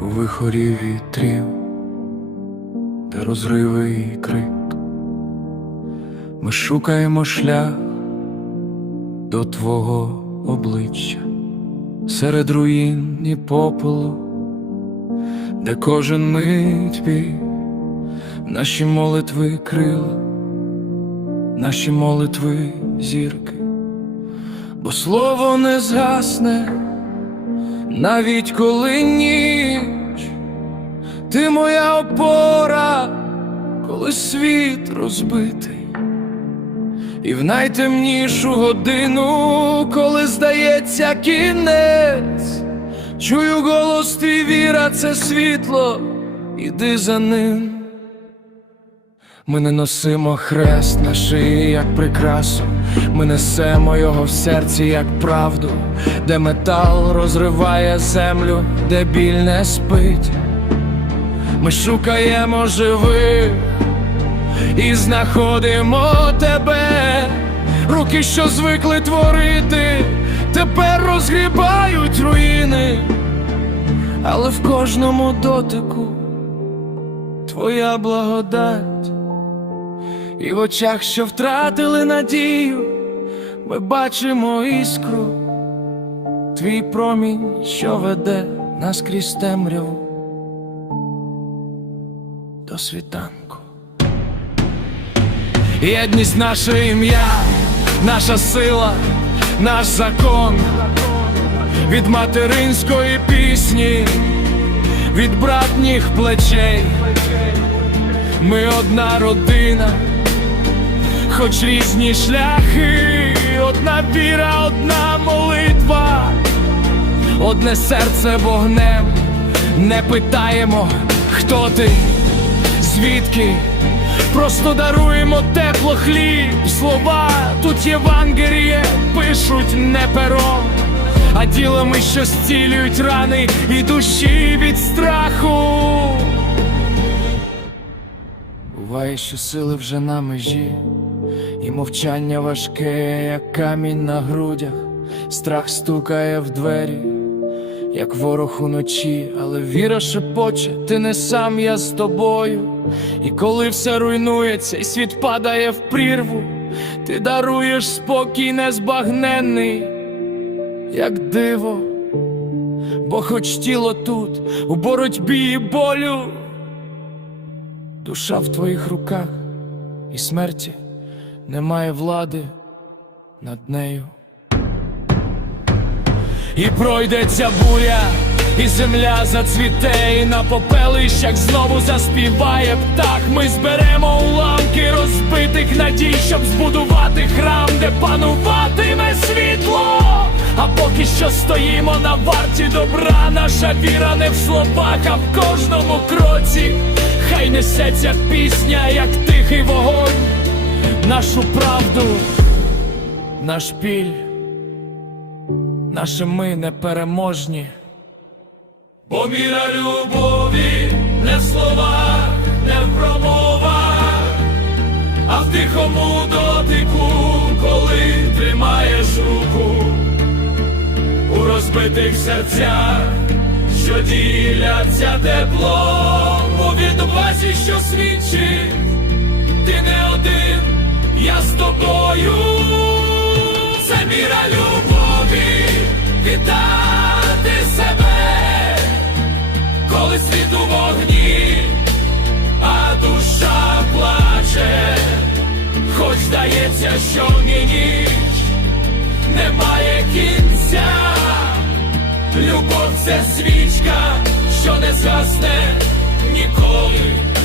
вихорі вітрів, де розриви і крик, ми шукаємо шлях до Твого обличчя. Серед руїн і попелу, де кожен мить наші молитви крила, наші молитви зірки, бо слово не згасне, навіть коли ніч, ти моя опора, коли світ розбитий. І в найтемнішу годину, коли здається кінець, чую голос твій віра, це світло, іди за ним. Ми не носимо хрест на шиї, як прикрасу, ми несемо його в серці, як правду, де метал розриває землю, де біль не спить. Ми шукаємо живих і знаходимо тебе, руки, що звикли творити, тепер розгрібають руїни, але в кожному дотику твоя благодать, і в очах, що втратили надію, ми бачимо іскру, твій промінь, що веде нас крізь темряву до світанку. Єдність наше ім'я, наша сила, наш закон від материнської пісні, від братніх плечей. Ми одна родина, хоч різні шляхи, одна віра, одна молитва, одне серце вогнем. Не питаємо, хто ти, звідки. Просто даруємо тепло хліб, слова тут Євангеліє пишуть не пером, а ділами, що зцілюють рани і душі від страху. Буває, що сили вже на межі, і мовчання важке, як камінь на грудях, страх стукає в двері, як ворог уночі, але віра шепоче, ти не сам, я з тобою. І коли все руйнується, і світ падає в прірву, ти даруєш спокій незбагненний, як диво, бо хоч тіло тут, у боротьбі і болю, душа в твоїх руках, і смерті немає влади над нею. І пройдеться буря, і земля зацвіте, і на попелищах знову заспіває птах. Ми зберемо уламки розбитих надій, щоб збудувати храм, де пануватиме світло. А поки що стоїмо на варті добра, наша віра не в словах, а в кожному кроці. Хай несеться пісня, як тихий вогонь, нашу правду, наш біль наше ми непереможні. Бо міра любові не в словах, не в промовах, а в тихому дотику, коли тримаєш руку у розбитих серцях, що діляться теплом у відбасі, що свідчить, ти не один, я з тобою, вітати себе, коли світ у вогні, а душа плаче, хоч здається, що ніч немає кінця, любов це свічка, що не згасне ніколи.